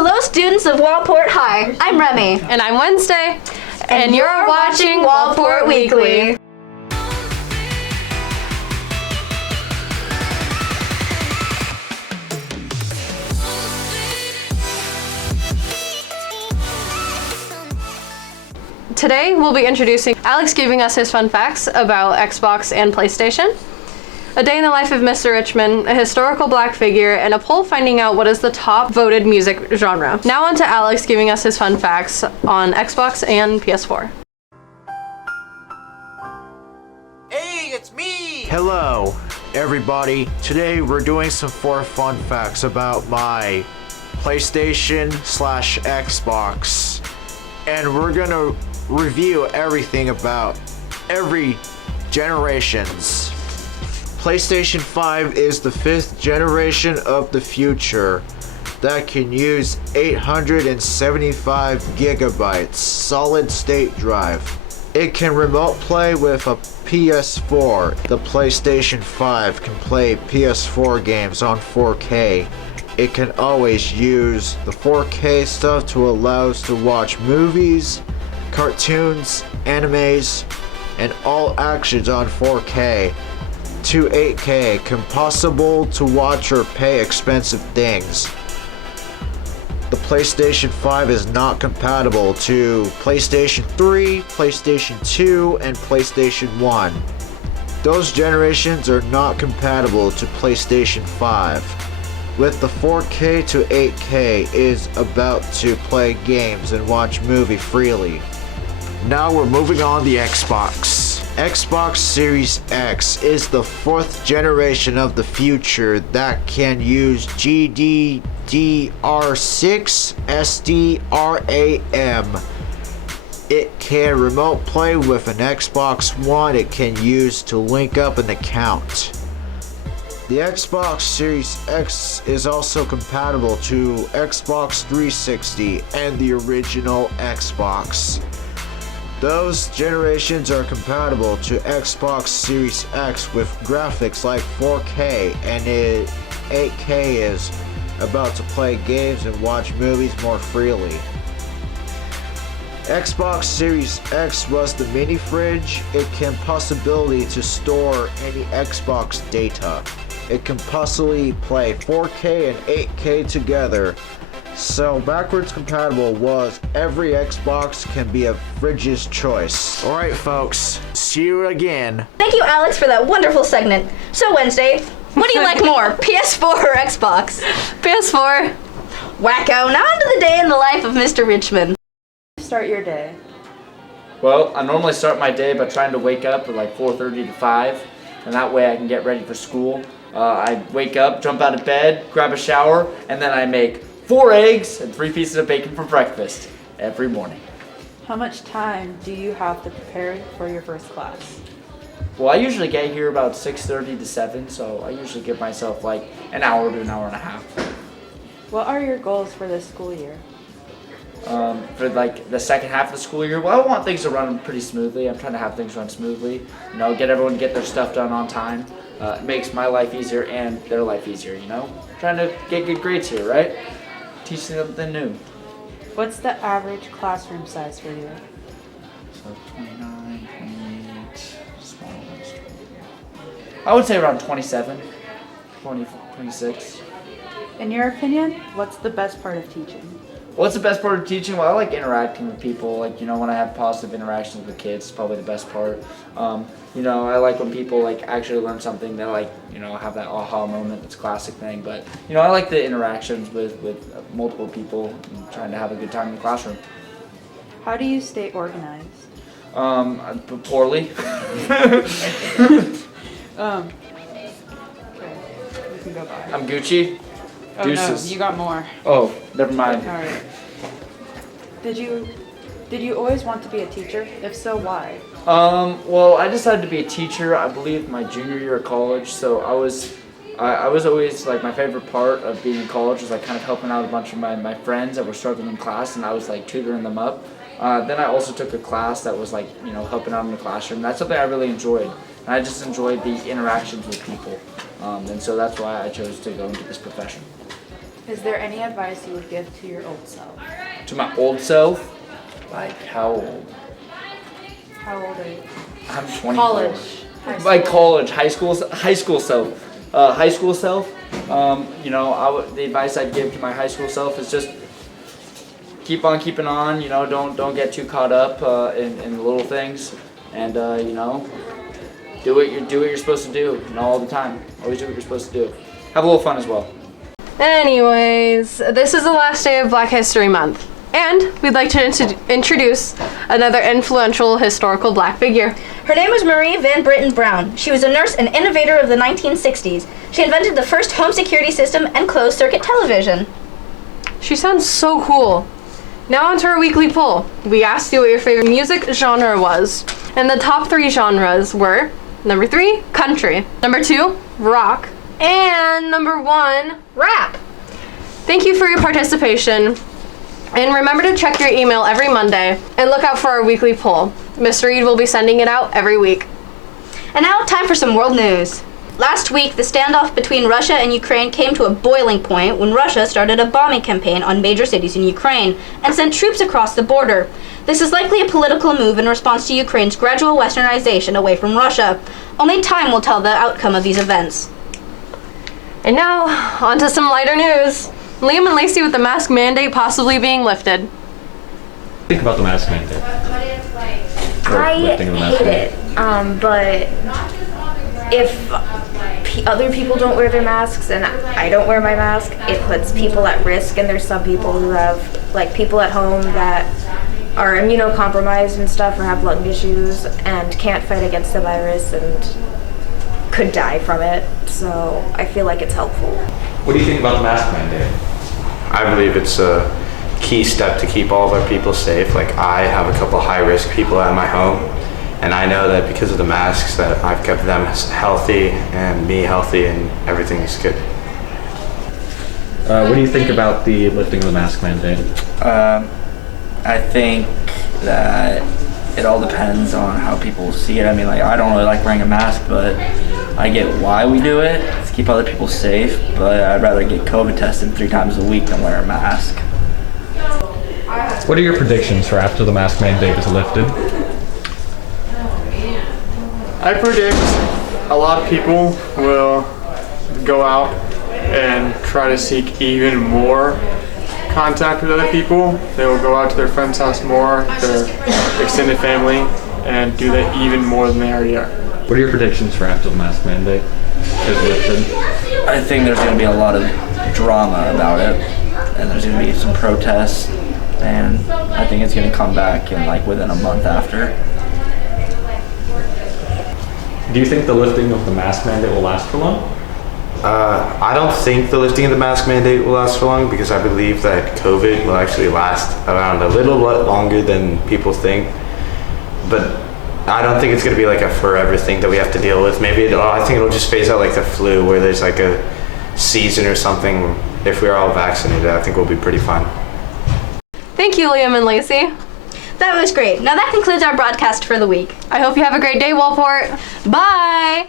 Hello, students of Waldport High. I'm Remy. And I'm Wednesday. And you're watching Waldport Weekly. Today we'll be introducing Alex giving us his fun facts about Xbox and PlayStation, a day in the life of Mr. Richmond, a historical black figure, and a poll finding out what is the top voted music genre. Now on to Alex giving us his fun facts on Xbox and PS4. Hey, it's me! Hello, everybody. Today we're doing some 4 fun facts about my PlayStation/Xbox. And we're gonna review everything about every generations. PlayStation 5 is the 5th generation of the future that can use 875 gigabytes solid state drive. It can remote play with a PS4. The PlayStation 5 can play PS4 games on 4K. It can always use the 4K stuff to allow us to watch movies, cartoons, animes, and all actions on 4K to 8K, impossible to watch or pay expensive things. The PlayStation 5 is not compatible to PlayStation 3, PlayStation 2, and PlayStation 1. Those generations are not compatible to PlayStation 5. With the 4K to 8K is about to play games and watch movies freely. Now we're moving on to the Xbox. Xbox Series X is the 4th generation of the future that can use GDDR6 SDRAM. It can remote play with an Xbox One it can use to link up an account. The Xbox Series X is also compatible to Xbox 360 and the original Xbox. Those generations are compatible to Xbox Series X with graphics like 4K, and 8K is about to play games and watch movies more freely. Xbox Series X was the mini fridge. It can possibility to store any Xbox data. It can possibly play 4K and 8K together. So backwards compatible was every Xbox can be a fridge's choice. Alright folks, see you again. Thank you, Alex, for that wonderful segment. So, Wednesday, what do you like more, PS4 or Xbox? PS4. Wacko, now on to the day in the life of Mr. Richmond. Start your day. Well, I normally start my day by trying to wake up at like 4:30 to 5, and that way I can get ready for school. I wake up, jump out of bed, grab a shower, and then I make 4 eggs and 3 pieces of bacon for breakfast every morning. How much time do you have to prepare for your first class? Well, I usually get here about 6:30 to 7, so I usually give myself like an hour to an hour and a half. What are your goals for this school year? For like the second half of the school year, well, I want things to run pretty smoothly. I'm trying to have things run smoothly, get everyone to get their stuff done on time. It makes my life easier and their life easier, Trying to get good grades here, right? Teach them something new. What's the average classroom size for you? So 29, 28, small ones. I would say around 27, 20, 26. In your opinion, what's the best part of teaching? What's the best part of teaching? Well, I like interacting with people. When I have positive interactions with kids, it's probably the best part. I like when people actually learn something. They have that aha moment. It's a classic thing. But I like the interactions with multiple people and trying to have a good time in the classroom. How do you stay organized? Poorly. Okay, you can go by. I'm Gucci. Oh Deuces. no, you got more. Oh, never mind. All right. Did you always want to be a teacher? If so, why? Well, I decided to be a teacher, I believe, my junior year of college. So I was always my favorite part of being in college was kind of helping out a bunch of my friends that were struggling in class, and I was tutoring them up. Then I also took a class that was helping out in the classroom. That's something I really enjoyed. And I just enjoyed the interactions with people. And so that's why I chose to go into this profession. Is there any advice you would give to your old self? To my old self, like how old? How old are you? I'm 24. College. Like college, high school self. High school self. The advice I'd give to my high school self is just keep on keeping on. Don't get too caught up in the little things, and do what you're supposed to do. All the time. Always do what you're supposed to do. Have a little fun as well. Anyways, this is the last day of Black History Month, and we'd like to introduce another influential historical Black figure. Her name was Marie Van Britten Brown. She was a nurse and innovator of the 1960s. She invented the first home security system and closed-circuit television. She sounds so cool. Now onto our weekly poll. We asked you what your favorite music genre was, and the top 3 genres were number 3, country, number 2, rock, and number 1, rap. Thank you for your participation. And remember to check your email every Monday and look out for our weekly poll. Mr. Reed will be sending it out every week. And now, time for some world news. Last week, the standoff between Russia and Ukraine came to a boiling point when Russia started a bombing campaign on major cities in Ukraine and sent troops across the border. This is likely a political move in response to Ukraine's gradual westernization away from Russia. Only time will tell the outcome of these events. And now, on to some lighter news. Liam and Lacey with the mask mandate possibly being lifted. Think about the mask mandate. I Lifting of the mask hate mandate. it, but if other people don't wear their masks and I don't wear my mask, it puts people at risk, and there's some people who have, like people at home that are immunocompromised and stuff or have lung issues and can't fight against the virus and could die from it, so I feel like it's helpful. What do you think about the mask mandate? I believe it's a key step to keep all of our people safe. Like, I have a couple high-risk people at my home, and I know that because of the masks that I've kept them healthy and me healthy, and everything is good. What do you think about the lifting of the mask mandate? I think that it all depends on how people see it. I mean, like, I don't really like wearing a mask, but I get why we do it, to keep other people safe, but I'd rather get COVID tested 3 times a week than wear a mask. What are your predictions for after the mask mandate is lifted? I predict a lot of people will go out and try to seek even more contact with other people. They will go out to their friend's house more, their extended family, and do that even more than they already are. What are your predictions for after the mask mandate is lifted? I think there's going to be a lot of drama about it, and there's going to be some protests, and I think it's going to come back in within a month after. Do you think the lifting of the mask mandate will last for long? I don't think the lifting of the mask mandate will last for long, because I believe that COVID will actually last around a little bit longer than people think. But I don't think it's going to be like a forever thing that we have to deal with. I think it'll just phase out like the flu, where there's like a season or something. If we're all vaccinated, I think we'll be pretty fine. Thank you, Liam and Lacey. That was great. Now that concludes our broadcast for the week. I hope you have a great day, Waldport. Bye!